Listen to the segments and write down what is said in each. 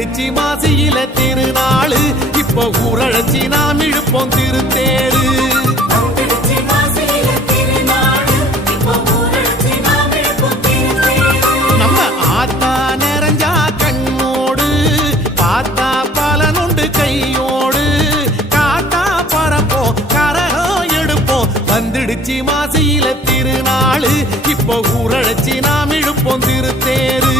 வந்துடுச்சு மாசியில திருநாளு இப்ப ஊரழைச்சி நாம் இழுப்போம் திருத்தேரு நம்ம ஆத்தா நிறைஞ்சா கண்ணோடு பார்த்தா பலனுண்டு கையோடு காட்டா பறப்போம் கரகம் எடுப்போம் வந்துடுச்சு மாசியில திருநாளு இப்ப ஊரழைச்சி நாம் இழுப்போம் திருத்தேரு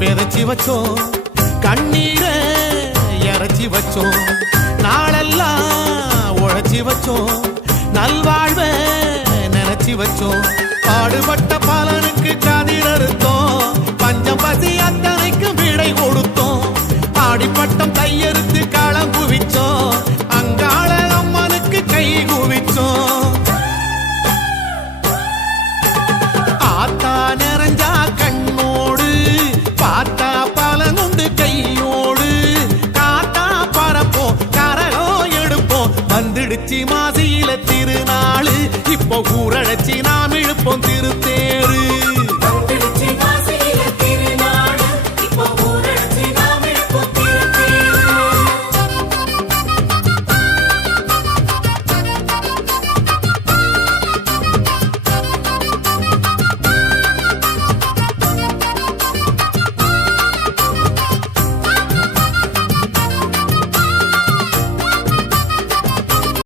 விதைச்சி வச்சோம் கண்ணீரை இறைச்சி வச்சோம் நாளெல்லாம் உழைச்சி வச்சோம் நல்வாழ்வை நினைச்சி வச்சோம் பாடுபட்ட பலனுக்கு கதிர் அறுத்தோம் பஞ்சம்